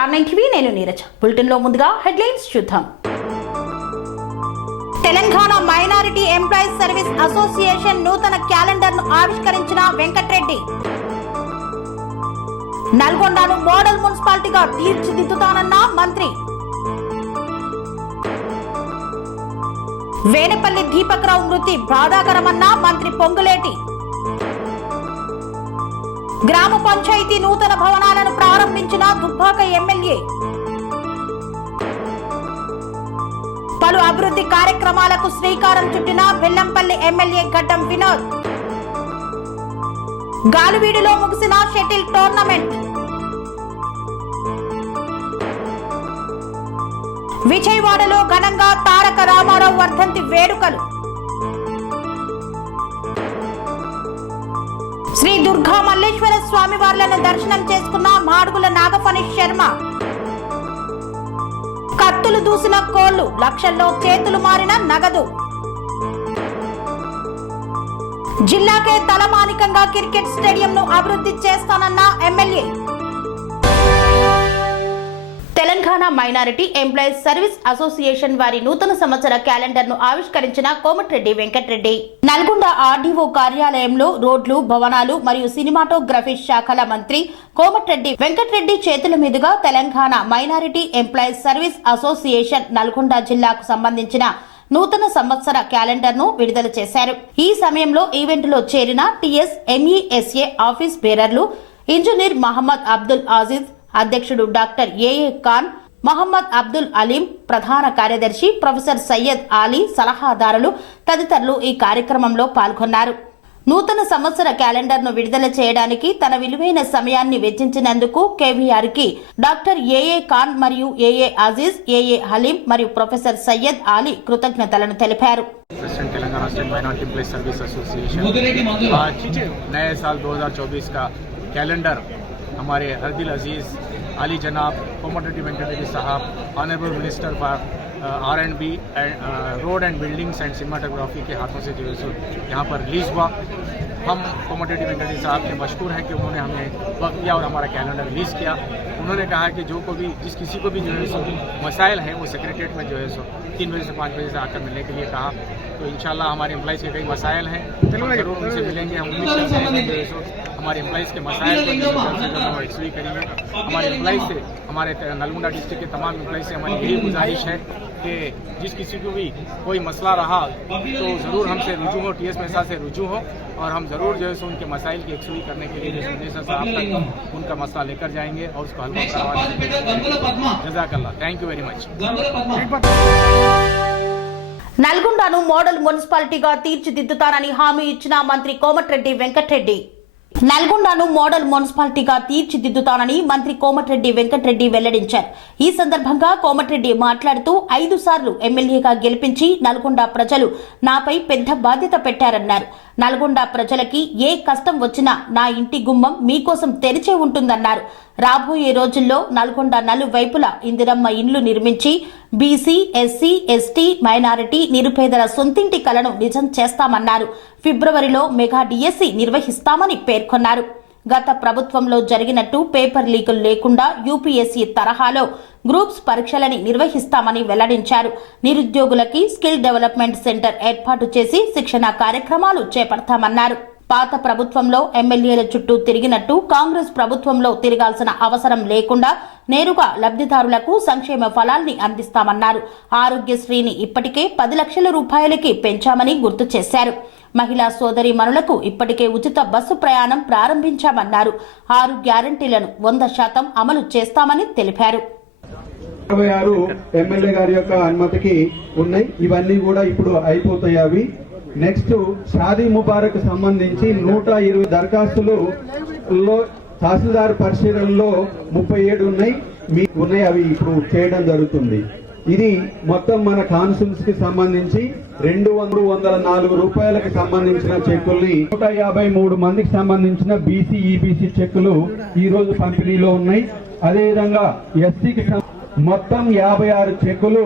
R9 TV నేను Neeraja. Bulletin లో ముందుగా హెడ్లైన్స్ చూద్దాం. Telangana minority employees service association నూతన క్యాలెండర్ ను ఆవిష్కరించిన వెంకట్రెడ్డి. నల్గొండను మోడల్ మున్సిపాలిటీగా తీర్చిదిద్దుతానన్న మంత్రి. వేనపల్లి దీపక్ రావు మృతి బాధాకరమన్న మంత్రి పొంగులేటి. గ్రామ పంచాయతీ నూతన భవనాలను ప్రారంభించిన దుబ్బాక ఎమ్మెల్యే. పలు అభివృద్ధి కార్యక్రమాలకు శ్రీకారం చుట్టిన బెల్లంపల్లి ఎమ్మెల్యే గడ్డం వినోద్. గాలివీడులో ముగిసిన షటిల్ టోర్నమెంట్. విజయవాడలో ఘనంగా తారక రామారావు వర్ధంతి వేడుకలు. శ్రీ దుర్గా మల్లేశ్వర స్వామి వార్లను దర్శనం చేసుకున్న మాడుగుల నాగఫణి శర్మ. కత్తులు దూసిన కోళ్లు, లక్షల్లో చేతులు మారిన నగదు. జిల్లాకే తలమానికంగా క్రికెట్ స్టేడియం ను అభివృద్ధి చేస్తానన్న MLA. Telangana minority employees service association వారి నూతన సంవత్సర క్యాలెండర్ ను ఆవిష్కరించిన కోమటిరెడ్డి వెంకట్రెడ్డి. నల్గొండ ఆర్డీఓ కార్యాలయంలో రోడ్లు, భవనాలు మరియు సినిమాటోగ్రఫీ శాఖల మంత్రి కోమటిరెడ్డి వెంకట్రెడ్డి చేతుల మీదుగా Telangana minority employees service association Nalgonda జిల్లాకు సంబంధించిన నూతన సంవత్సర క్యాలెండర్ ను విడుదల చేశారు. ఈ సమయంలో ఈవెంట్ లో చేరిన TSMESA ఆఫీస్ బేరర్లు ఇంజనీర్ మహమ్మద్ అబ్దుల్ అజీజ్, అధ్యక్షుడు డాక్టర్ ఏఏ ఖాన్, మహమ్మద్ అబ్దుల్ అలీం, ప్రధాన కార్యదర్శి ప్రొఫెసర్ సయ్యద్ ఆలీ, సలహాదారులు తదితరులు ఈ కార్యక్రమంలో పాల్గొన్నారు. నూతన సంవత్సర క్యాలెండర్ ను విడుదల చేయడానికి తన విలువైన సమయాన్ని వెచ్చించినందుకు కేవీఆర్ కి డాక్టర్ ఏఏ ఖాన్ మరియు ఏఏ అజీజ్, ఏఏ హలీం మరియు ప్రొఫెసర్ సయ్యద్ ఆలీ కృతజ్ఞతలను తెలిపారు. Telangana state minority employees service association आज नए साल 2024 का कैलेंडर हमारे हरदिल अजीज अली जनाब कोमटिरेड्डी वेंकटरेड्डी साहब honourable minister for R&B road and buildings and cinematography के हाथों से जो है यहाँ पर रिलीज हुआ. हम कोमटिरेड्डी वेंकटरेड्डी साहब के मशहूर हैं कि उन्होंने हमें वक्त दिया और हमारा कैलेंडर रिलीज़ किया. उन्होंने कहा कि जो को भी जिस किसी को भी जो है सो मसाइल हैं वो सेक्रेटरीट में जो है सो 3 बजे से 5 बजे से आकर मिलने के लिए कहा. तो इंशाल्लाह हमारे एम्प्लॉइज़ के कई मसाइल हैं, जरूर उनसे मिलेंगे. हम उम्मीद करते हैं कि जो है सो हमारे एम्प्लॉइज़ के मसाइल को एक्सप्लेन करेंगे. हमारे एम्प्लॉइज़ से, हमारे नलगोंडा डिस्ट्रिक्ट के तमाम एम्प्लॉइज़ से हमारी यही गुजारिश है कि जिस किसी को भी कोई मसला रहा तो ज़रूर हमसे रुजू हो, TSMESA से रुजू हो और हम ज़रूर जो है सो उनके मसाइल की एक्सुई करने के लिए मिनिस्टर साहब तक उनका मसला लेकर जाएंगे और उसको हल करवाएंगे. जज़ाकल्लाह, थैंक यू वेरी मच. నల్గొండను మోడల్ మున్సిపాలిటీగా తీర్చిదిద్దుతానని హామీ ఇచ్చిన మంత్రి కోమటిరెడ్డి వెంకట్రెడ్డి. నల్గొండను మోడల్ మున్సిపాలిటీగా తీర్చిదిద్దుతానని మంత్రి కోమటిరెడ్డి వెంకట్రెడ్డి వెల్లడించారు. ఈ సందర్భంగా కోమటిరెడ్డి మాట్లాడుతూ 5 సార్లు ఎమ్మెల్యేగా గెలిపించి నల్గొండ ప్రజలు నాపై పెద్ద బాధ్యత పెట్టారన్నారు. నల్గొండ ప్రజలకి ఏ కష్టం వచ్చినా నా ఇంటి గుమ్మం మీకోసం తెరిచే ఉంటుందన్నారు. రాబోయే రోజుల్లో నల్గొండ నలువైపులా ఇందిరమ్మ ఇండ్లు నిర్మించి బీసీ, ఎస్సీ, ఎస్టీ, మైనారిటీ నిరుపేదల సొంతింటి కలను నిజం చేస్తామన్నారు. ఫిబ్రవరిలో మెగా డిఎస్సి నిర్వహిస్తామని పేర్కొన్నారు. గత ప్రభుత్వంలో జరిగినట్టు పేపర్ లీకులు లేకుండా యూపీఎస్సీ తరహాలో గ్రూప్స్ పరీక్షలని నిర్వహిస్తామని వెల్లడించారు. నిరుద్యోగులకి స్కిల్ డెవలప్మెంట్ సెంటర్ ఏర్పాటు చేసి శిక్షణ కార్యక్రమాలు చేపడతామన్నారు. పాత ప్రభుత్వంలో ఎమ్మెల్యేల చుట్టూ తిరిగినట్టు కాంగ్రెస్ ప్రభుత్వంలో తిరగాల్సిన అవసరం లేకుండా నేరుగా లబ్ధిదారులకు సంక్షేమ ఫలాల్ని అందిస్తామన్నారు. ఆరోగ్యశ్రీని ఇప్పటికే 10 లక్షల రూపాయలకి పెంచామని గుర్తు చేశారు. మహిళా సోదరి మనులకు ఇప్పటికే ఉచిత బస్సు ప్రయాణం ప్రారంభించామన్నారు. 6 గ్యారంటీలను 100% అమలు చేస్తామని తెలిపారు. 26 ఎమ్మెల్యే గారి యొక్క అనుమతికి ఉన్నాయి. ఇవన్నీ కూడా ఇప్పుడు అయిపోతాయి. అవి నెక్స్ట్ షాదీ ముబారక్ సంబంధించి 120 దరఖాస్తులు తహసీల్దార్ పరిశీలనలో 37 ఉన్నాయి. అవి ఇప్పుడు చేయడం జరుగుతుంది. ఇది మొత్తం మన కాన్సుల్స్ కి సంబంధించి 204 రూపాయలకు సంబంధించిన చెక్కుల్ని 153 మందికి సంబంధించిన బీసీ, ఈబీసీ చెక్కులు ఈ రోజు పంపిణీలో ఉన్నాయి. అదేవిధంగా ఎస్సీకి మొత్తం 56 చెక్కులు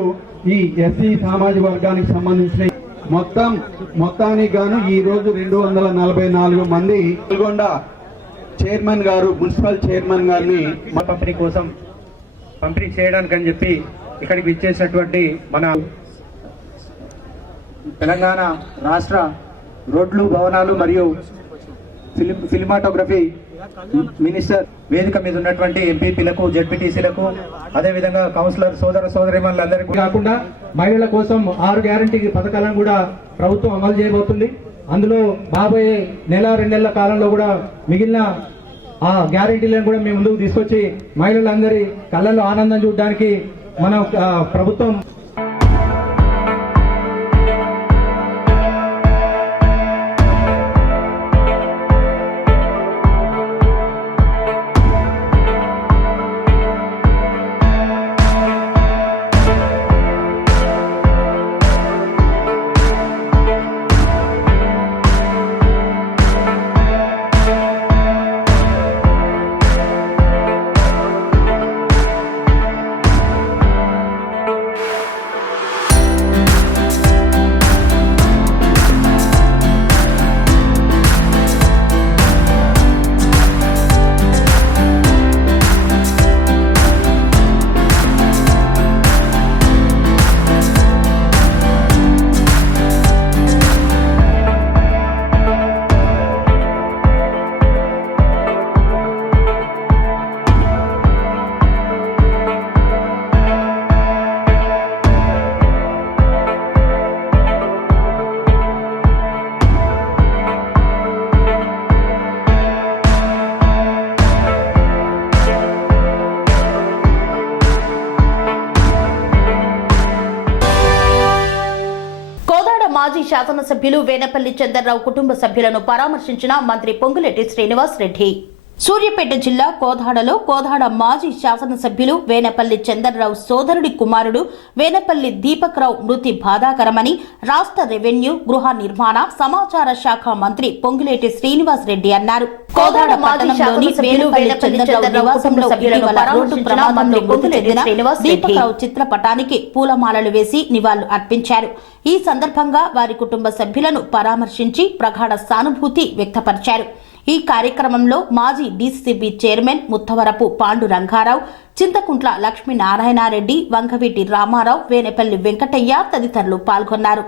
ఈ ఎస్సీ సామాజిక వర్గానికి సంబంధించిన మొత్తానికి గాను ఈ రోజు 244 మంది నల్గొండ చైర్మన్ గారు, మున్సిపల్ చైర్మన్ గారిని పంపిణీ కోసం పంపిణీ చేయడానికని చెప్పి ఇక్కడికి విచ్చేసినటువంటి మన తెలంగాణ రాష్ట్ర రోడ్లు భవనాలు మరియు ఫిల్మాటోగ్రఫీ మినిస్టర్ వేదిక మీద ఉన్నటువంటి ఎంపీపీలకు జెడ్పీటీసీలకు అదేవిధంగా కౌన్సిలర్ సోదరీమణులందరికీ కాకుండా మహిళల కోసం 6 గ్యారంటీ పథకాలను కూడా ప్రభుత్వం అమలు చేయబోతుంది. అందులో రాబోయే నెల 2 నెలల కాలంలో కూడా మిగిలిన ఆ గ్యారంటీలను కూడా మేము ముందుకు తీసుకొచ్చి మహిళలందరి కళ్ళల్లో ఆనందం చూడడానికి మన ప్రభుత్వం మాజీ శాసనసభ్యులు వేనపల్లి చంద్రరావు కుటుంబ సభ్యులను పరామర్శించిన మంత్రి పొంగులేటి శ్రీనివాస్ రెడ్డి. సూర్యాపేట జిల్లా కోదాడలో కోదాడ మాజీ శాసనసభ్యులు వేనపల్లి చంద్రరావు సోదరుడి కుమారుడు వేనపల్లి దీపక్రావు మృతి బాధాకరమని రాష్ట్ర రెవెన్యూ, గృహ నిర్మాణ, సమాచార శాఖ మంత్రి పొంగులేటి శ్రీనివాస్ రెడ్డి అన్నారు. కోదాడ పట్టణంలోని వేనపల్లి చంద్రరావు నివాసంలో ఇటీవల రోడ్డు ప్రమాదంలో మృతి చెందిన దీపక్రావు చిత్రపటానికి పూలమాలలు వేసి నివాళులు అర్పించారు. ఈ సందర్భంగా వారి కుటుంబ సభ్యులను పరామర్శించి ప్రగాఢ సానుభూతి వ్యక్తపరిచారు. ఈ కార్యక్రమంలో మాజీ డీసీబీ చైర్మన్ ముత్తవరపు పాండు రంగారావు, చింతకుంట్ల లక్ష్మీనారాయణారెడ్డి, వంగవీటి రామారావు, వేనపల్లి వెంకటయ్య తదితరులు పాల్గొన్నారు.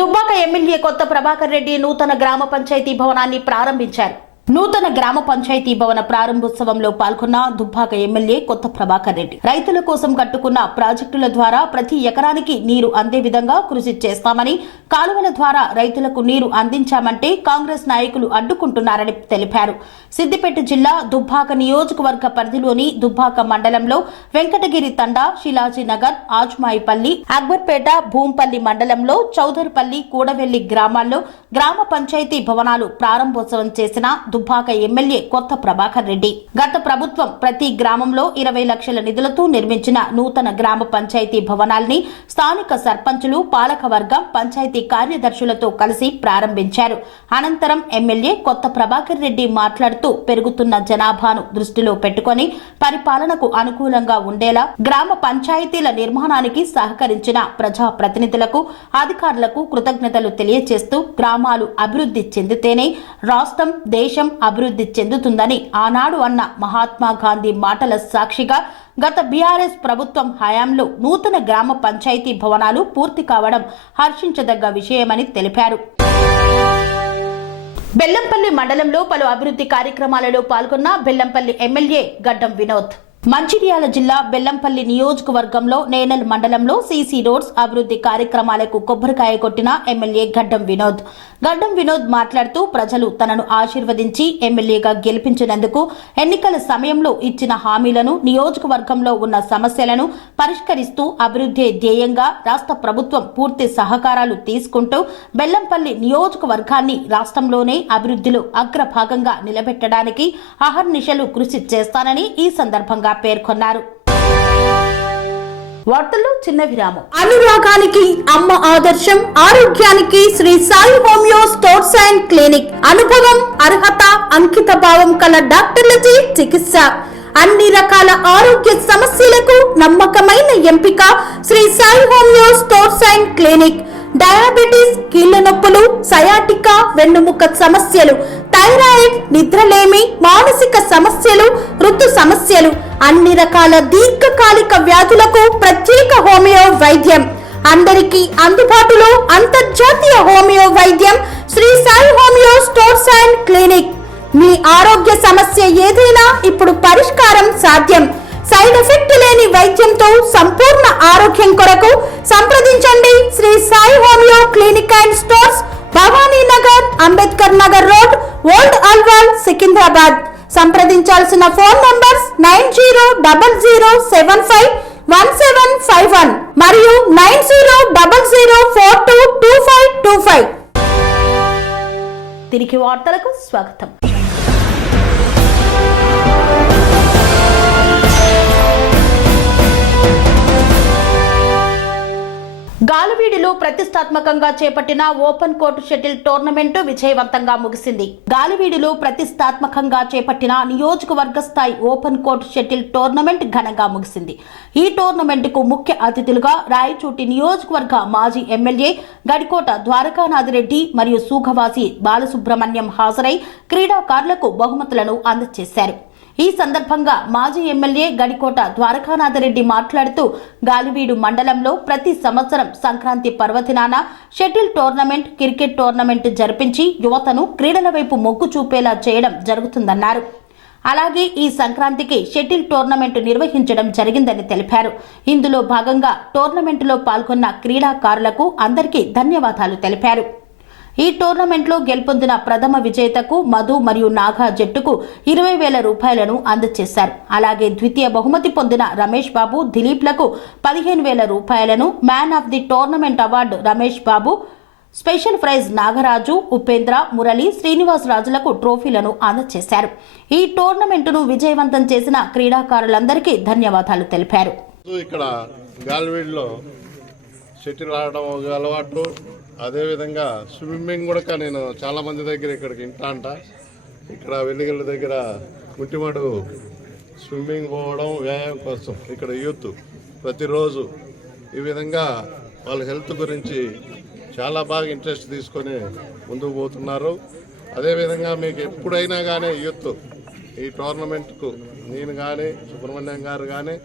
దుబ్బాక ఎమ్మెల్యే కొత్త ప్రభాకర్ రెడ్డి నూతన గ్రామ పంచాయతీ భవనాన్ని ప్రారంభించారు. నూతన గ్రామ పంచాయతీ భవన ప్రారంభోత్సవంలో పాల్గొన్న దుబ్బాక ఎమ్మెల్యే కొత్త ప్రభాకర్ రెడ్డి రైతుల కోసం కట్టుకున్న ప్రాజెక్టుల ద్వారా ప్రతి ఎకరానికి నీరు అందే విధంగా కృషి చేస్తామని, కాలువల ద్వారా రైతులకు నీరు అందించామంటే కాంగ్రెస్ నాయకులు అడ్డుకుంటున్నారని తెలిపారు. సిద్దిపేట జిల్లా దుబ్బాక నియోజకవర్గ పరిధిలోని దుబ్బాక మండలంలో వెంకటగిరి తండా, శిలాజీనగర్, ఆజ్మాయిపల్లి, అక్బర్పేట, భూంపల్లి మండలంలో చౌదరిపల్లి, కూడవెల్లి గ్రామాల్లో గ్రామ పంచాయతీ భవనాలు ప్రారంభోత్సవం చేసిన దుబ్బాక ఎమ్మెల్యే కొత్త ప్రభాకర్ రెడ్డి గత ప్రభుత్వం ప్రతి గ్రామంలో 20 లక్షల నిధులతో నిర్మించిన నూతన గ్రామ పంచాయతీ భవనాల్ని స్థానిక సర్పంచులు, పాలకవర్గం, పంచాయతీ కార్యదర్శులతో కలిసి ప్రారంభించారు. అనంతరం ఎమ్మెల్యే కొత్త ప్రభాకర్ రెడ్డి మాట్లాడుతూ పెరుగుతున్న జనాభాను దృష్టిలో పెట్టుకుని పరిపాలనకు అనుకూలంగా ఉండేలా గ్రామ పంచాయతీల నిర్మాణానికి సహకరించిన ప్రజా ప్రతినిధులకు, అధికారులకు కృతజ్ఞతలు తెలియజేస్తూ గ్రామాలు అభివృద్ధి చెందితేనే రాష్ట్రం, దేశం అభివృద్ధి చెందుతుందని ఆనాడు అన్న మహాత్మా గాంధీ మాటల సాక్షిగా గత బీఆర్ఎస్ ప్రభుత్వం హయాంలో నూతన గ్రామ పంచాయతీ భవనాలు పూర్తి కావడం హర్షించదగ్గ విషయమని తెలిపారు. బెల్లంపల్లి మండలంలో పలు అభివృద్ధి కార్యక్రమాలలో పాల్గొన్న బెల్లంపల్లి ఎమ్మెల్యే గడ్డం వినోద్. మంచిర్యాల జిల్లా బెల్లంపల్లి నియోజకవర్గంలో నేనల్ మండలంలో సీసీ రోడ్స్ అభివృద్ధి కార్యక్రమాలకు కొబ్బరికాయ కొట్టిన ఎమ్మెల్యే గడ్డం వినోద్. గడ్డం వినోద్ మాట్లాడుతూ ప్రజలు తనను ఆశీర్వదించి ఎమ్మెల్యేగా గెలిపించినందుకు, ఎన్నికల సమయంలో ఇచ్చిన హామీలను, నియోజకవర్గంలో ఉన్న సమస్యలను పరిష్కరిస్తూ అభివృద్ధి ధ్యేయంగా రాష్ట్ర ప్రభుత్వం పూర్తి సహకారాలు తీసుకుంటూ బెల్లంపల్లి నియోజకవర్గాన్ని రాష్ట్రంలోనే అభివృద్ధిలో అగ్రభాగంగా నిలబెట్టడానికి అహర్నిశలు కృషి చేస్తానని ఈ సందర్భంగా పేర్కొన్నారు. వార్తల్లో చిన్న విరామం. అనురాగానికి అమ్మ ఆదర్శం, ఆరోగ్యానికి Shri Sai homeo stores and clinic. అనుభవం, అర్హత, అంకిత భావం కల డాక్టర్లచే చికిత్స. అన్ని రకాల ఆరోగ్య సమస్యలకు నమ్మకమైన ఎంపిక Shri Sai homeo stores and clinic. Diabetes, కీళ్ల నొప్పులు, సయాటికా, వెన్నుముక సమస్యలు, థైరాయిడ్, నిద్రలేమి, మానసిక సమస్యలు, ఋతు సమస్యలు, అన్ని రకాల దీర్ఘకాలిక వ్యాధులకు ప్రత్యేక హోమియో వైద్యం, అందరికీ అందుబాటులో అంతర్జాతీయ హోమియో వైద్యం Shri Sai homeo stores and clinic. మీ ఆరోగ్య సమస్య ఏదైనా ఇప్పుడు పరిష్కారం సాధ్యం. సైడ్ ఎఫెక్ట్ లేని వైద్యంతో సంపూర్ణ ఆరోగ్యం కొరకు సంప్రదించండి Shri Sai homeo clinic and stores, Bhavani Nagar, Ambedkar Nagar road, old Alwal, Secunderabad. సంప్రదించాల్సిన ఫోన్ నంబర్స్ 9000751751 మరియు 9000422525. తిరిగి వార్తలకు స్వాగతం. గాలివీడులో ప్రతిష్టాత్మకంగా చేపట్టిన ఓపెన్ కోర్టు షటిల్ టోర్నమెంట్ విజయవంతంగా ముగిసింది. గాలివీడులో ప్రతిష్టాత్మకంగా చేపట్టిన నియోజకవర్గ స్థాయి ఓపెన్ కోర్టు షటిల్ టోర్నమెంట్ ఘనంగా ముగిసింది. ఈ టోర్నమెంట్ కు ముఖ్య అతిథులుగా రాయచోటి నియోజకవర్గ మాజీ ఎమ్మెల్యే గడికోట ద్వారకానాథరెడ్డి మరియు సూగవాసి బాలసుబ్రహ్మణ్యం హాజరై క్రీడాకారులకు బహుమతులను అందజేశారు. ఈ సందర్భంగా మాజీ ఎమ్మెల్యే గడికోట ద్వారకానాథరెడ్డి మాట్లాడుతూ గాలివీడు మండలంలో ప్రతి సంవత్సరం సంక్రాంతి పర్వదినాన షటిల్ టోర్నమెంట్, క్రికెట్ టోర్నమెంట్ జరిపించి యువతను క్రీడల వైపు మొగ్గు చూపేలా చేయడం జరుగుతుందన్నారు. అలాగే ఈ సంక్రాంతికి షటిల్ టోర్నమెంట్ నిర్వహించడం జరిగిందని తెలిపారు. ఇందులో భాగంగా టోర్నమెంటులో పాల్గొన్న క్రీడాకారులకు అందరికీ ధన్యవాదాలు తెలిపారు. ఈ టోర్నమెంట్లో గెలుపొందిన ప్రథమ విజేతకు మధు మరియు నాగా జట్టుకు 20,000 రూపాయలను అందజేశారు. అలాగే ద్వితీయ బహుమతి పొందిన రమేష్ బాబు, దిలీప్లకు 15,000 రూపాయలను, man of the tournament award Ramesh Babu, special prize Nagaraju, Upendra, Murali, Srinivas రాజులకు ట్రోఫీలను అందజేశారు. ఈ టోర్నమెంటును విజయవంతం చేసిన క్రీడాకారులందరికీ ధన్యవాదాలు తెలిపారు. ఇక్కడ గాలివీడులో షటిల్ ఆడడం ఒక అలవాటు, అదేవిధంగా స్విమ్మింగ్ కూడా నేను చాలా మంది దగ్గర ఇక్కడికి ఇంటా ఇక్కడ వెల్లిగల్ల దగ్గర ముట్టిమడు స్విమ్మింగ్ పోవడం వ్యాయామం కోసం ఇక్కడ యూత్ ప్రతిరోజు ఈ విధంగా వాళ్ళ హెల్త్ గురించి చాలా బాగా ఇంట్రెస్ట్ తీసుకొని ముందుకు పోతున్నారు. అదేవిధంగా మీకు ఎప్పుడైనా కానీ యూత్ ఈ టోర్నమెంట్కు నేను కానీ సుబ్రహ్మణ్యం గారు కానీ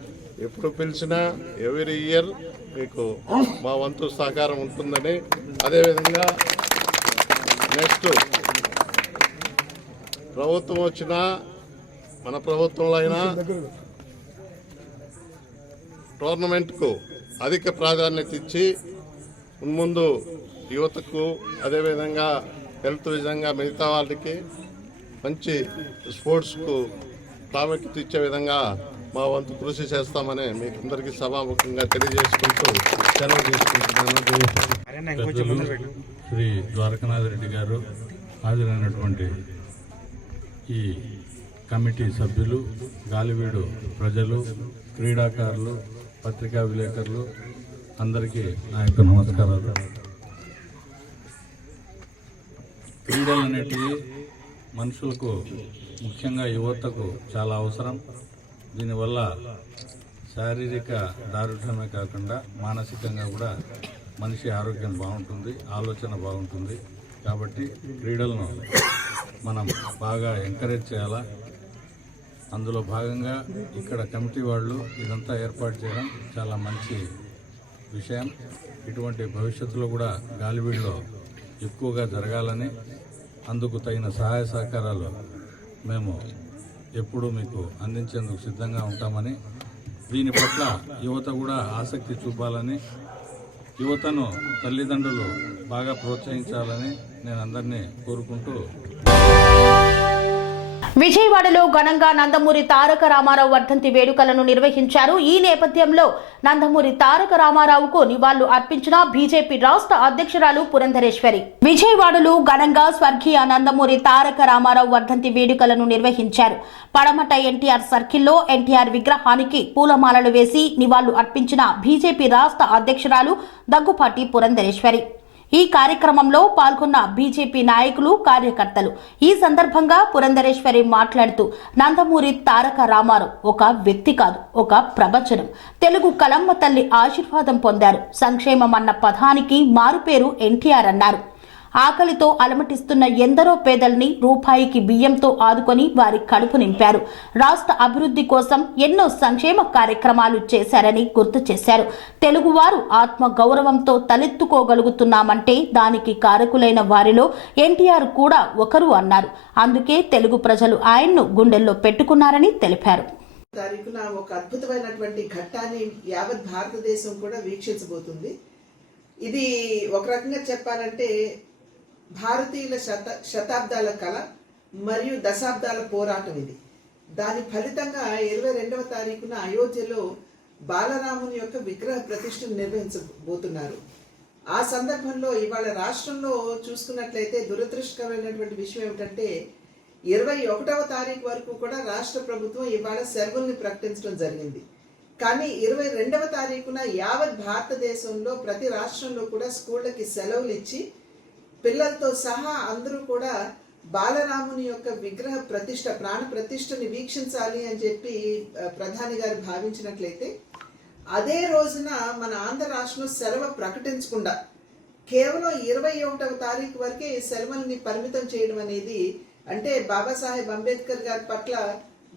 ఎప్పుడు పిలిచినా ఎవ్రీ ఇయర్ మీకు మా వంతు సహకారం ఉంటుందని, అదేవిధంగా నెక్స్ట్ ప్రభుత్వం వచ్చినా మన ప్రభుత్వంలో అయినా టోర్నమెంట్కు అధిక ప్రాధాన్యత ఇచ్చి ముందు యువతకు అదేవిధంగా హెల్త్ విధంగా మిగతా వాళ్ళకి మంచి స్పోర్ట్స్కు ప్రాముఖ్యత ఇచ్చే విధంగా మా వంతు కృషి చేస్తామని మీకు అందరికీ సభాముఖంగా తెలియజేసుకుంటూ సెలవు తీసుకుంటున్నాను. శ్రీ ద్వారకానాథరెడ్డి గారు, హాజరైనటువంటి ఈ కమిటీ సభ్యులు, గాలివీడు ప్రజలు, క్రీడాకారులు, పత్రికా విలేకరులు అందరికీ నా యొక్క నమస్కారాలు. క్రీడలు అనేటివి మనుషులకు, ముఖ్యంగా యువతకు చాలా అవసరం. దీనివల్ల శారీరక దారుఢ్యమే కాకుండా మానసికంగా కూడా మనిషి ఆరోగ్యం బాగుంటుంది, ఆలోచన బాగుంటుంది. కాబట్టి క్రీడలను మనం బాగా ఎంకరేజ్ చేయాలా. అందులో భాగంగా ఇక్కడ కమిటీ వాళ్ళు ఇదంతా ఏర్పాటు చేయడం చాలా మంచి విషయం. ఇటువంటి భవిష్యత్తులో కూడా గాలివీడులో ఎక్కువగా జరగాలని, అందుకు తగిన సహాయ సహకారాలు మేము ఎప్పుడూ మీకు అందించేందుకు సిద్ధంగా ఉంటామని, దీని పట్ల యువత కూడా ఆసక్తి చూపాలని, యువతను తల్లిదండ్రులు బాగా ప్రోత్సహించాలని నేను అందరినీ కోరుకుంటూ. విజయవాడలో ఘనంగా నందమూరి తారక రామారావు వర్ధంతి వేడుకలను నిర్వహించారు. ఈ నేపథ్యంలో నందమూరి తారక రామారావుకు నివాళులు అర్పించిన బీజేపీ రాష్ట్ర అధ్యక్షురాలు పురంధరేశ్వరి. విజయవాడలో ఘనంగా స్వర్గీయ నందమూరి తారక రామారావు వర్ధంతి వేడుకలను నిర్వహించారు. పడమట ఎన్టీఆర్ సర్కిల్లో ఎన్టీఆర్ విగ్రహానికి పూలమాలలు వేసి నివాళులు అర్పించిన బీజేపీ రాష్ట్ర అధ్యక్షురాలు దగ్గుపాటి పురంధరేశ్వరి. ఈ కార్యక్రమంలో పాల్గొన్న బీజేపీ నాయకులు, కార్యకర్తలు. ఈ సందర్భంగా పురంధరేశ్వరి మాట్లాడుతూ నందమూరి తారక రామారావు ఒక వ్యక్తి కాదు, ఒక ప్రవచనం. తెలుగు కలమ్మ తల్లి ఆశీర్వాదం పొందారు. సంక్షేమం అన్న పదానికి మారుపేరు ఎన్టీఆర్ అన్నారు. ఆకలితో అలమటిస్తున్న ఎందరో పేదల్ని రూపాయికి బియ్యంతో ఆదుకొని వారి కడుపు నింపారు. రాష్ట్ర అభివృద్ధి కోసం ఎన్నో సంక్షేమ కార్యక్రమాలు చేశారని గుర్తు చేశారు. తెలుగువారు ఆత్మ గౌరవంతో తలెత్తుకోగలుగుతున్నామంటే దానికి కారకులైన వారిలో ఎన్టీఆర్ కూడా ఒకరు అన్నారు. అందుకే తెలుగు ప్రజలు ఆయన్ను గుండెల్లో పెట్టుకున్నారని తెలిపారు. తారీఖున ఒక అద్భుతమైనటువంటి ఘట్టాన్ని యావత్ భారతదేశం కూడా వీక్షించబోతుంది. ఇది ఒక రకంగా చెప్పాలంటే భారతీయుల శతాబ్దాల కళ మరియు దశాబ్దాల పోరాటం. ఇది దాని ఫలితంగా 22వ తారీఖున అయోధ్యలో బాలరాముని యొక్క విగ్రహ ప్రతిష్టను నిర్వహించబోతున్నారు. ఆ సందర్భంలో ఇవాళ రాష్ట్రంలో చూసుకున్నట్లయితే దురదృష్టకరమైనటువంటి విషయం ఏమిటంటే 21వ తారీఖు వరకు కూడా రాష్ట్ర ప్రభుత్వం ఇవాళ సెలవుల్ని ప్రకటించడం జరిగింది. కానీ 22వ తారీఖున యావత్ భారతదేశంలో ప్రతి రాష్ట్రంలో కూడా స్కూళ్ళకి సెలవులు ఇచ్చి పిల్లలతో సహా అందరూ కూడా బాలరాముని యొక్క విగ్రహ ప్రతిష్ట ప్రాణ ప్రతిష్టని వీక్షించాలి అని చెప్పి ప్రధాని గారు భావించినట్లయితే అదే రోజున మన ఆంధ్ర రాష్ట్రంలో సెలవు ప్రకటించకుండా కేవలం 21వ తారీఖు వరకే సెలవుల్ని పరిమితం చేయడం అనేది అంటే బాబాసాహెబ్ అంబేద్కర్ గారి పట్ల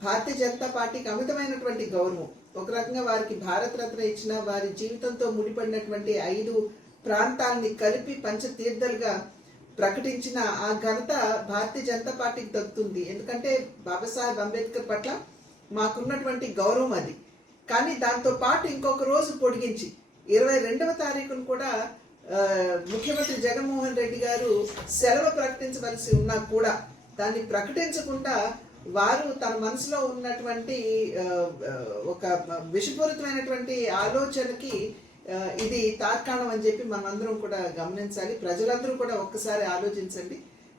భారతీయ జనతా పార్టీకి అమితమైనటువంటి గౌరవం. ఒక రకంగా వారికి భారతరత్న ఇచ్చిన వారి జీవితంతో ముడిపడినటువంటి 5 ప్రాంతాలని కలిపి పంచతీర్థలుగా ప్రకటించిన ఆ ఘనత భారతీయ జనతా పార్టీకి దక్కుతుంది. ఎందుకంటే బాబాసాహెబ్ అంబేద్కర్ పట్ల మాకున్నటువంటి గౌరవం అది. కానీ దాంతో పాటు ఇంకొక రోజు పొడిగించి 22వ తారీఖును కూడా ముఖ్యమంత్రి జగన్మోహన్ రెడ్డి గారు సెలవు ప్రకటించవలసి ఉన్నా కూడా దాన్ని ప్రకటించకుండా వారు తన మనసులో ఉన్నటువంటి ఒక విషపూరితమైనటువంటి ఆలోచనకి ఇది తార్కాణం అని చెప్పి మనమందరం కూడా గమనించాలి. ప్రజలందరూ కూడా ఒక్కసారి ఆలోచించండి.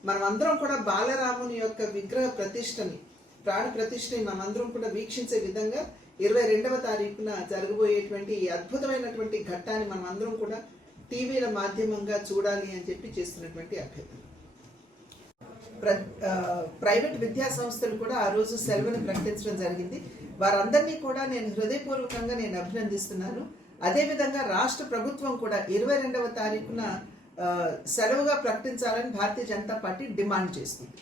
మనమందరం కూడా బాలరాముని యొక్క విగ్రహ ప్రతిష్టని ప్రాణ ప్రతిష్టని మనమందరం కూడా వీక్షించే విధంగా 22వ తారీఖున జరగబోయేటువంటి అద్భుతమైనటువంటి ఘట్టాన్ని మనమందరం కూడా టీవీల మాధ్యమంగా చూడాలి అని చెప్పి చేస్తున్నటువంటి అభ్యర్థన. ప్రైవేట్ విద్యా సంస్థలు కూడా ఆ రోజు సెలవును ప్రకటించడం జరిగింది. వారందరినీ కూడా నేను హృదయపూర్వకంగా అభినందిస్తున్నాను. అదేవిధంగా రాష్ట్ర ప్రభుత్వం కూడా 22వ తారీఖున సెలవుగా ప్రకటించాలని భారతీయ జనతా పార్టీ డిమాండ్ చేస్తుంది.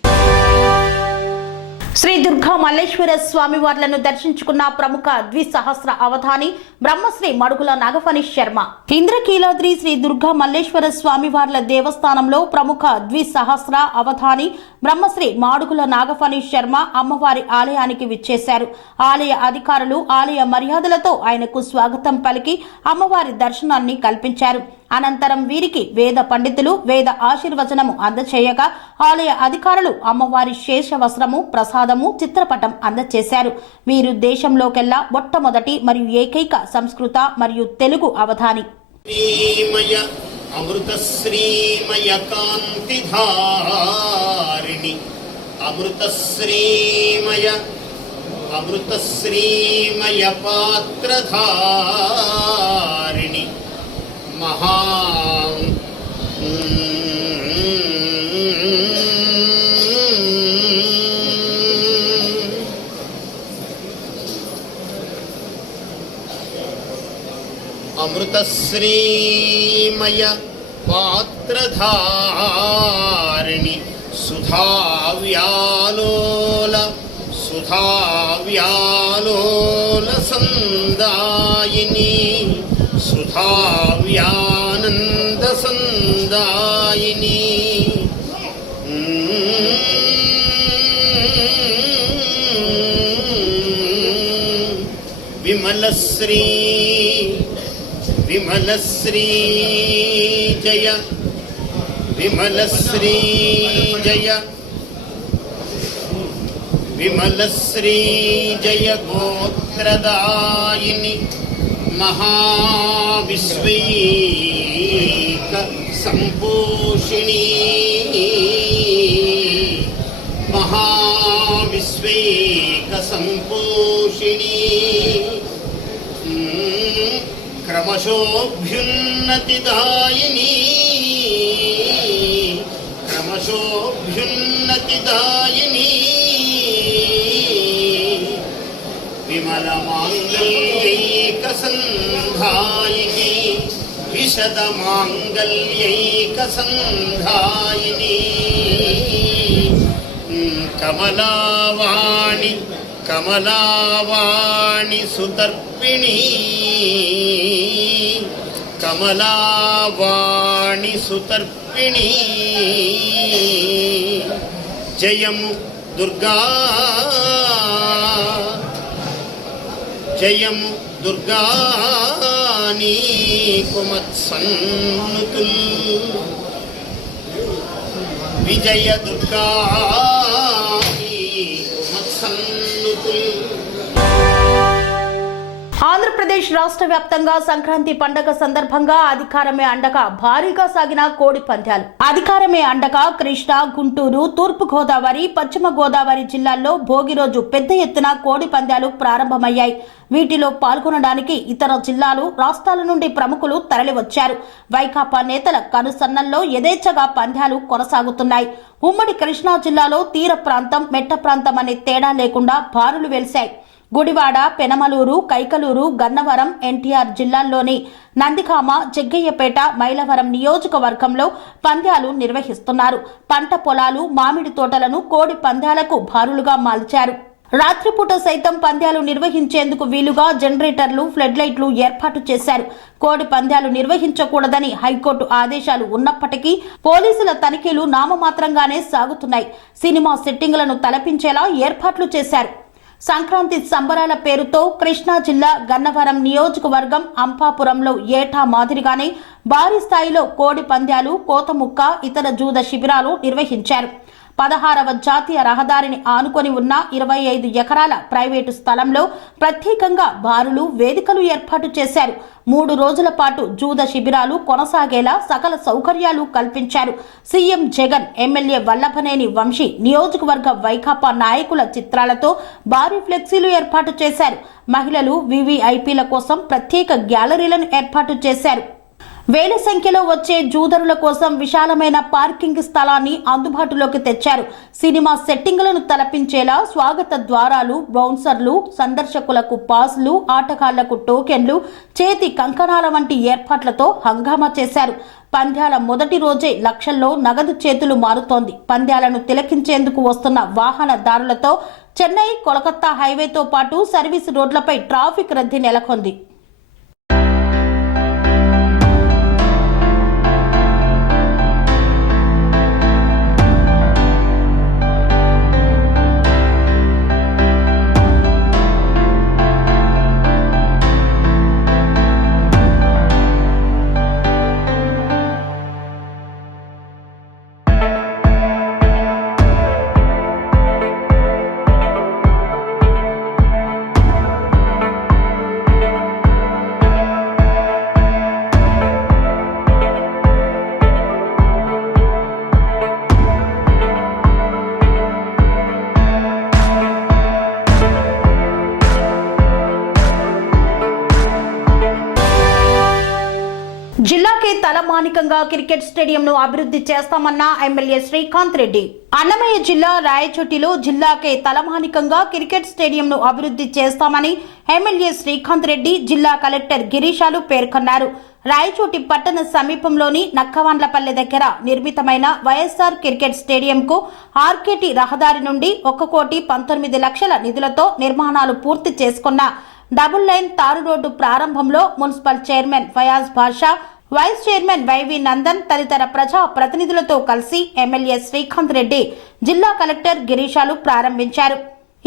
శ్రీ దుర్గా మల్లేశ్వర స్వామివార్లను దర్శించుకున్న ప్రముఖ ద్విసహస్ర అవధాని బ్రహ్మశ్రీ మడుగుల నాగఫణి శర్మ. ఇంద్రకీలాద్రి శ్రీ దుర్గా మల్లేశ్వర స్వామివార్ల దేవస్థానంలో ప్రముఖ ద్విసహస్ర అవధాని బ్రహ్మశ్రీ మాడుగుల నాగఫణి శర్మ అమ్మవారి ఆలయానికి విచ్చేశారు. ఆలయ అధికారులు ఆలయ మర్యాదలతో ఆయనకు స్వాగతం పలికి అమ్మవారి దర్శనాన్ని కల్పించారు. అనంతరం వీరికి వేద పండితులు వేద ఆశీర్వచనము అందచేయగా ఆలయ అధికారులు అమ్మవారి శేష వస్త్రము ప్రసాదము చిత్రపటం అందచేశారు. వీరు దేశంలోకెల్లా మొట్టమొదటి మరియు ఏకైక సంస్కృత మరియు తెలుగు అవధాని. అమృతశ్రీమయ కాంతిధారిణి అమృతశ్రీమయ పాత్రధారిణి మహా అమృతశ్రీమయ పాత్రధారిణి సుధావ్యాలోల సందాయిని సుధావ్యానంద సందాయిని విమలశ్రీ జయ విమలశ్రీ జయ గోత్రదాయిని మహావిశ్వైక సంపోషిణీ క్రమశోభ్యున్నతిదాయిని విమలమాంగళ్యైకసంధాయిని विशदमाङ्गल्यैकसन्धायिनी कमलावाणि कमलावाणि सुतर्पिणी कमलावाणि सुतर्पिणी जयमु दुर्गा जयमु दुर्गा नीकुमत्सन्नुतुल् विजय दुर्गा नीकुमत्सन्नुतुल्। ఆంధ్రప్రదేశ్ రాష్ట్ర వ్యాప్తంగా సంక్రాంతి పండగ సందర్భంగా అధికారమే అండగా భారీగా సాగిన కోడి పందాలు. అధికారమే అండగా కృష్ణా, గుంటూరు, తూర్పు గోదావరి, పశ్చిమ గోదావరి జిల్లాల్లో భోగి రోజు పెద్ద ఎత్తున కోడి పందాలు ప్రారంభమయ్యాయి. వీటిలో పాల్గొనడానికి ఇతర జిల్లాలు, రాష్ట్రాల నుండి ప్రముఖులు తరలివచ్చారు. వైకాపా నేతల కనుసన్నల్లో యథేచ్ఛగా పందాలు కొనసాగుతున్నాయి. ఉమ్మడి కృష్ణా జిల్లాలో తీర ప్రాంతం, మెట్ట ప్రాంతం అనే తేడా లేకుండా బారులు వెలిశాయి. గుడివాడ, పెనమలూరు, కైకలూరు, గన్నవరం, ఎన్టీఆర్ జిల్లాల్లోని నందిగామ, జగ్గయ్యపేట, మైలవరం నియోజకవర్గంలో పందాలు నిర్వహిస్తున్నారు. పంట పొలాలు, మామిడి తోటలను కోడి పందాలకు బారులుగా మార్చారు. రాత్రిపూట సైతం పందాలు నిర్వహించేందుకు వీలుగా జనరేటర్లు, ఫ్లడ్ లైట్లు ఏర్పాటు చేశారు. కోడి పందాలు నిర్వహించకూడదని హైకోర్టు ఆదేశాలు ఉన్నప్పటికీ పోలీసుల తనిఖీలు నామమాత్రంగానే సాగుతున్నాయి. సినిమా సెట్టింగులను తలపించేలా ఏర్పాట్లు చేశారు. సంక్రాంతి సంబరాల పేరుతో కృష్ణా జిల్లా గన్నవరం నియోజకవర్గం అంపాపురంలో ఏటా మాదిరిగానే భారీ స్థాయిలో కోడి పందాలు, కోతముక్క, ఇతర జూద శిబిరాలు నిర్వహించారు. 16వ జాతీయ రహదారిని ఆనుకొని ఉన్న 25 ఎకరాల ప్రైవేటు స్థలంలో ప్రత్యేకంగా బారులు, వేదికలు ఏర్పాటు చేశారు. 3 రోజుల పాటు జూద శిబిరాలు కొనసాగేలా సకల సౌకర్యాలు కల్పించారు. సీఎం జగన్, ఎమ్మెల్యే వల్లభనేని వంశీ, నియోజకవర్గ వైకాపా నాయకుల చిత్రాలతో భారీ ఫ్లెక్సీలు ఏర్పాటు చేశారు. మహిళలు, వీవీఐపీల కోసం ప్రత్యేక గ్యాలరీలను ఏర్పాటు చేశారు. వేల సంఖ్యలో వచ్చే జూదరుల కోసం విశాలమైన పార్కింగ్ స్థలాన్ని అందుబాటులోకి తెచ్చారు. సినిమా సెట్టింగులను తలపించేలా స్వాగత ద్వారాలు, బౌన్సర్లు, సందర్శకులకు పాస్లు, ఆటగాళ్లకు టోకెన్లు, చేతి కంకణాల వంటి ఏర్పాట్లతో హంగామా చేశారు. పంద్యాల మొదటి రోజే లక్షల్లో నగదు చేతులు మారుతోంది. పంద్యాలను తిలకించేందుకు వస్తున్న వాహనదారులతో చెన్నై, కోలకత్తా హైవేతో పాటు సర్వీస్ రోడ్లపై ట్రాఫిక్ రద్దీ నెలకొంది. జిల్లాకి తలమానికంగా క్రికెట్ స్టేడియంను అభివృద్ధి చేస్తామన్న ఎమ్మెల్యే శ్రీకాంత్ రెడ్డి. అన్నమయ్య జిల్లా రాయచోటిలో జిల్లాకే తలమానికంగా క్రికెట్ స్టేడియంను అభివృద్ధి చేస్తామని ఎమ్మెల్యే శ్రీకాంత్ రెడ్డి, జిల్లా కలెక్టర్ గిరీశాలు పేర్కొన్నారు. రాయచోటి పట్టణ సమీపంలోని నక్కవాండ్లపల్లె దగ్గర నిర్మితమైన వైఎస్ఆర్ క్రికెట్ స్టేడియంకు ఆర్కేటీ రహదారి నుండి 1,19,00,000 నిధులతో నిర్మాణాలు పూర్తి చేసుకున్న డబుల్ లైన్ తారు రోడ్డు ప్రారంభంలో మున్సిపల్ చైర్మన్ ఫయాజ్ బాషా, వైస్ చైర్మన్ వైవి నందన్ తదితర ప్రజా ప్రతినిధులతో కలిసి ఎమ్మెల్యే శ్రీకాంత్ రెడ్డి, జిల్లా కలెక్టర్ గిరీశాలు ప్రారంభించారు.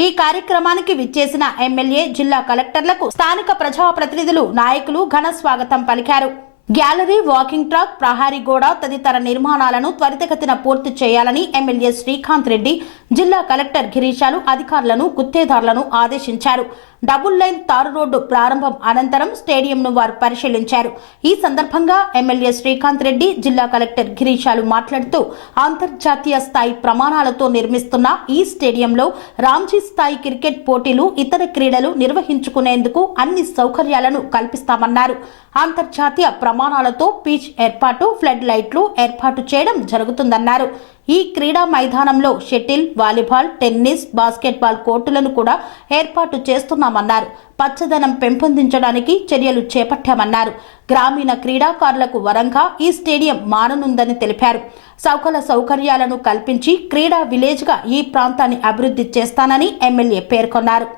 ఈ కార్యక్రమానికి విచ్చేసిన ఎమ్మెల్యే, జిల్లా కలెక్టర్లకు స్థానిక ప్రజా ప్రతినిధులు, నాయకులు ఘన స్వాగతం పలికారు. గ్యాలరీ, వాకింగ్ ట్రాక్, ప్రహారీ గోడ తదితర నిర్మాణాలను త్వరితగతిన పూర్తి చేయాలని ఎమ్మెల్యే శ్రీకాంత్ రెడ్డి, జిల్లా కలెక్టర్ గిరీశాలు అధికారులను, గుత్తేదారులను ఆదేశించారు. డబుల్ లైన్ తారు రోడ్డు ప్రారంభం అనంతరం స్టేడియంను వారు పరిశీలించారు. ఈ సందర్భంగా ఎమ్మెల్యే శ్రీకాంత్ రెడ్డి, జిల్లా కలెక్టర్ గిరీశాలు మాట్లాడుతూ, అంతర్జాతీయ స్థాయి ప్రమాణాలతో నిర్మిస్తున్న ఈ స్టేడియంలో రాంజీ స్థాయి క్రికెట్ పోటీలు, ఇతర క్రీడలు నిర్వహించుకునేందుకు అన్ని సౌకర్యాలను కల్పిస్తామన్నారు. అంతర్జాతీయ ప్రమాణాలతో పిచ్ ఏర్పాటు, ఫ్లడ్ లైట్లు ఏర్పాటు చేయడం జరుగుతుందన్నారు. ఈ క్రీడా మైదానంలో షటిల్, వాలీబాల్, టెన్నిస్, బాస్కెట్బాల్ కోర్టులను కూడా ఏర్పాటు చేస్తున్నామన్నారు. పచ్చదనం పెంపొందించడానికి చర్యలు చేపట్టామన్నారు. గ్రామీణ క్రీడాకారులకు వరంగా ఈ స్టేడియం మారనుందని తెలిపారు. సకల సౌకర్యాలను కల్పించి క్రీడా విలేజ్గా ఈ ప్రాంతాన్ని అభివృద్ధి చేస్తానని ఎమ్మెల్యే పేర్కొన్నారు.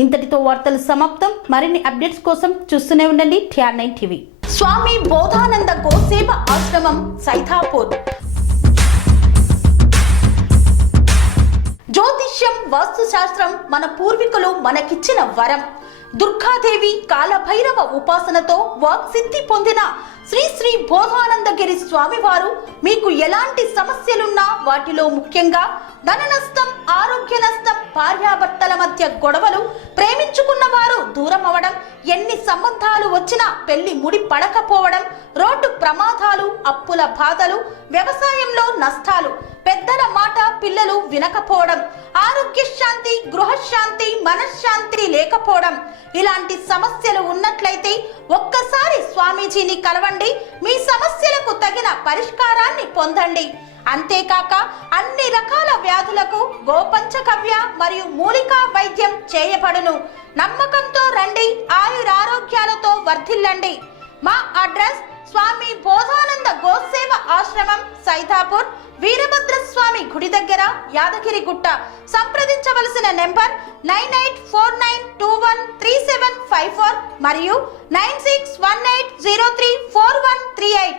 ఇంతటితో వార్తలు సమాప్తం. మరిన్ని అప్డేట్స్ కోసం చూస్తూనే ఉండండి TR9 టీవీ. స్వామి బోధానంద గోసేవ ఆశ్రమం సైథాపూర్. జ్యోతిష్యం, వాస్తుశాస్త్రం మన పూర్వీకులు మనకిచ్చిన వరం. దుర్గాదేవి, కాలభైరవ ఉపాసనతో వాక్సిద్ధి పొందిన శ్రీ శ్రీ బోధానందగిరి స్వామివారు మీకు ఎలాంటి సమస్యలున్నా, వాటిలో ముఖ్యంగా ధన నష్టం, ఆరోగ్య నష్టం, భార్యాభర్తల మధ్య గొడవలు, ప్రేమించుకున్న వారు దూరం అవడం, ఎన్ని సంబంధాలు వచ్చినా పెళ్లి ముడి పడకపోవడం, రోడ్డు ప్రమాదాలు, అప్పుల బాధలు, వ్యవసాయంలో నష్టాలు, పెద్దల మాట పిల్లలు వినకపోవడం, ఆరోగ్య శాంతి, గృహశాంతి, మనశ్శాంతి లేకపోవడం, ఇలాంటి సమస్యలు ఉన్నట్లయితే ఒక్కసారి స్వామీజీని కలవండి. మీ సమస్యలకు తగిన పరిష్కారాన్ని పొందండి. అంతేకాక అన్ని రకాల వ్యాధులకు గోపంచకవ్య మరియు మూలికా వైద్యం చేయబడును. నమ్మకంతో రండి, ఆయురారోగ్యాలతో వర్ధిల్లండి. మా అడ్రస్ స్వామి బోధానంద గోసేవ ఆశ్రమం, సైథాపూర్, వీరభద్ర స్వామి గుడి దగ్గర, యాదగిరిగుట్ట. సంప్రదించవలసిన నెంబర్ 9849213754 మరియు 9618034138.